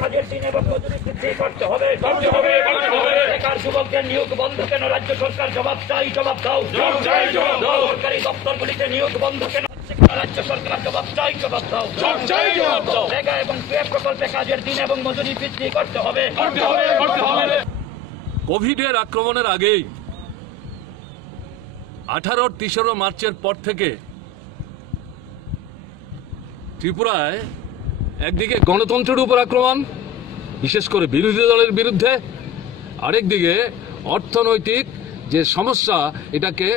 কাজের দিন এবং মজুরি বৃদ্ধি করতে হবে। বেকার যুবকদের নিয়োগ বন্ধ কেন? রাজ্য সরকার জবাব চাই, জবাব দাও। সরকারি দপ্তরগুলিতে নিয়োগ বন্ধ কেন? রাজ্য সরকার জবাব চাই, জবাব দাও। বেগা এবং পিএফ প্রকল্পে কাজের দিন এবং মজুরি বৃদ্ধি করতে হবে। কোভিডের আক্রমণের আগেই 18 তেসরা মার্চের পর থেকে ত্রিপুরায় একদিকে গণতন্ত্রের উপর আক্রমণ, বিশেষ করে বিরোধী দলের বিরুদ্ধে, আরেকদিকে অর্থনৈতিক যে সমস্যা এটাকে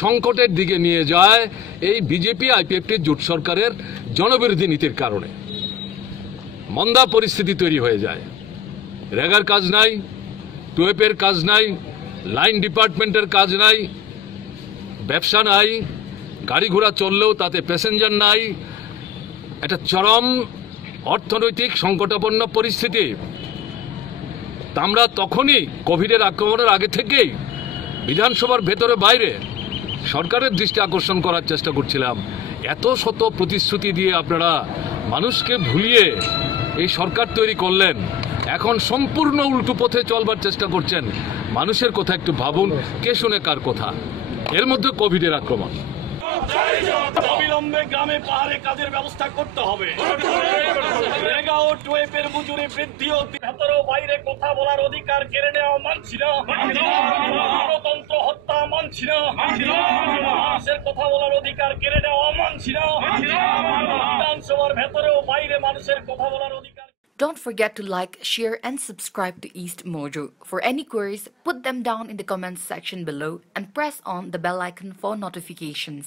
সংকটের দিকে নিয়ে যায় এই বিজেপি আইপিএফটি জোট সরকারের জনবিরোধী নীতির কারণে মন্দা পরিস্থিতি তৈরি হয়ে যায়। রেগার কাজ নাই, টুয়েপের কাজ নাই, লাইন ডিপার্টমেন্টের কাজ নাই, ব্যবসা নাই, গাড়ি ঘোড়া চললেও তাতে প্যাসেঞ্জার নাই, একটা চরম অর্থনৈতিক সংকটাপন্ন পরিস্থিতি। আমরা তখনই কোভিডের আক্রমণের আগে থেকেই বিধানসভার ভেতরে বাইরে সরকারের দৃষ্টি আকর্ষণ করার চেষ্টা করছিলাম। এত শত প্রতিশ্রুতি দিয়ে আপনারা মানুষকে ভুলিয়ে এই সরকার তৈরি করলেন, এখন সম্পূর্ণ উল্টো পথে চলবার চেষ্টা করছেন। মানুষের কথা একটু ভাবুন, কে শুনে কার কথা। এর মধ্যে কোভিডের আক্রমণ। অবিলম্বে গ্রামে পাহাড়ে কাজের ব্যবস্থা করতে হবে। রেগা ও টুয়েপের মজুরি বৃদ্ধি ও ভেতর ও বাইরে কথা বলার অধিকার কেড়ে নেওয়া মানছি না। গণতন্ত্র হত্যা মানছি না। মানুষের কথা বলার অধিকার কেড়ে নেওয়া মানছি না। বিধানসভার ভেতরে ও বাইরে মানুষের কথা বলার অধিকার। Don't forget to like, share and subscribe to East Mojo. For any queries, put them down in the comments section below and press on the bell icon for notifications.